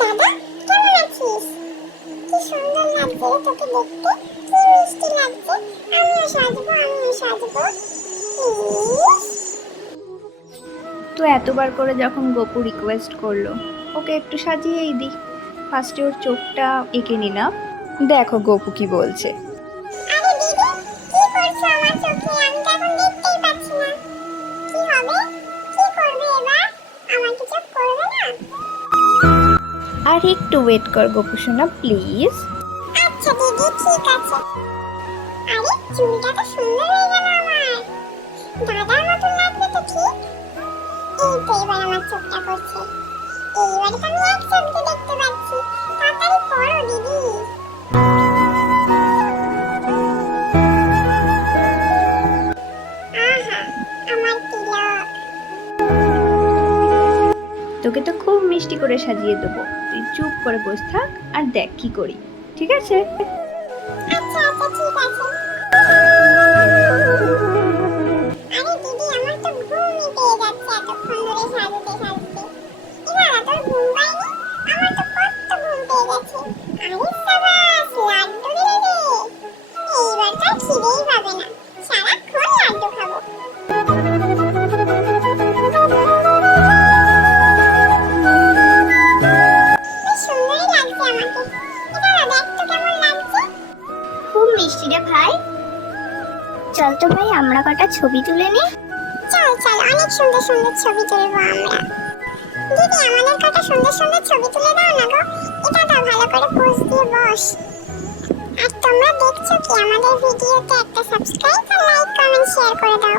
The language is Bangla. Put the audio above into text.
দাদা, কেমন আছিস? কি সুন্দর লাগছে রে তোকে দেখতে, কি মিষ্টি লাগছে। আমিও সাজবো। ইস, তো এতবার করে যখন গপু রিকোয়েস্ট করলো, ওকে একটু সাজিয়েই দিই। ফার্স্টে ওর চোখটা এঁকে নিলাম। দেখো গপু কি বলছে। আরে দিদি, কি করছো আমার চোখে? আমি তো এখন দেখতেই পাচ্ছি না। কি হবে? কি করবে এবার? আমার কি চোখ করবে না? আর একটু ওয়েট কর গপু সোনা, প্লিজ। আচ্ছা দিদি, ঠিক আছে। আরে চুলটা তো সুন্দর হয়ে গেল আমার। দাদার মতো লাগবে তো ঠিক। এই তো এবার আমার চোখটা করছে। এইবারে তো আমি এক চোখে দেখতে পাচ্ছি। তাড়াতাড়ি করো দিদি। আহা, আমার তিলক। তোকে তো খুব মিষ্টি করে সাজিয়ে দেবো, তুই চুপ করে বসে থাক আর দেখ কি করি, ঠিক আছে? আচ্ছা আচ্ছা, ঠিক আছে। আরে দিদি, আমার তো ঘুমই পেয়ে যাচ্ছে এতক্ষণ ধরে সাজতে সাজতে। এবার তোর ঘুম পায়নি? আমার তো কত ঘুম পেয়ে গেছে। আরে সাবাস, লাড্ডু দিলে রে। এইবার তো আর খিদেই পাবে না, সারাক্ষণ লাড্ডু খাবো। বেশ সুন্দরই লাগছে আমাকে। এটা দেখ তো কেমন লাগছে। খুব মিষ্টি রে ভাই। চল তো ভাই আমরা কটা ছবি তুলে নি। চল চল, অনেক সুন্দর সুন্দর ছবি তুলবো আমরা। দিদি, আমাদের কটা সুন্দর সুন্দর ছবি তুলে দাও না গো। এটা দাও, ভালো করে পোজ দিয়ে বস। আর তোমরা দেখছো কি আমাদের ভিডিওতে একটা সাবস্ক্রাইব আর লাইক কমেন্ট শেয়ার করে দাও।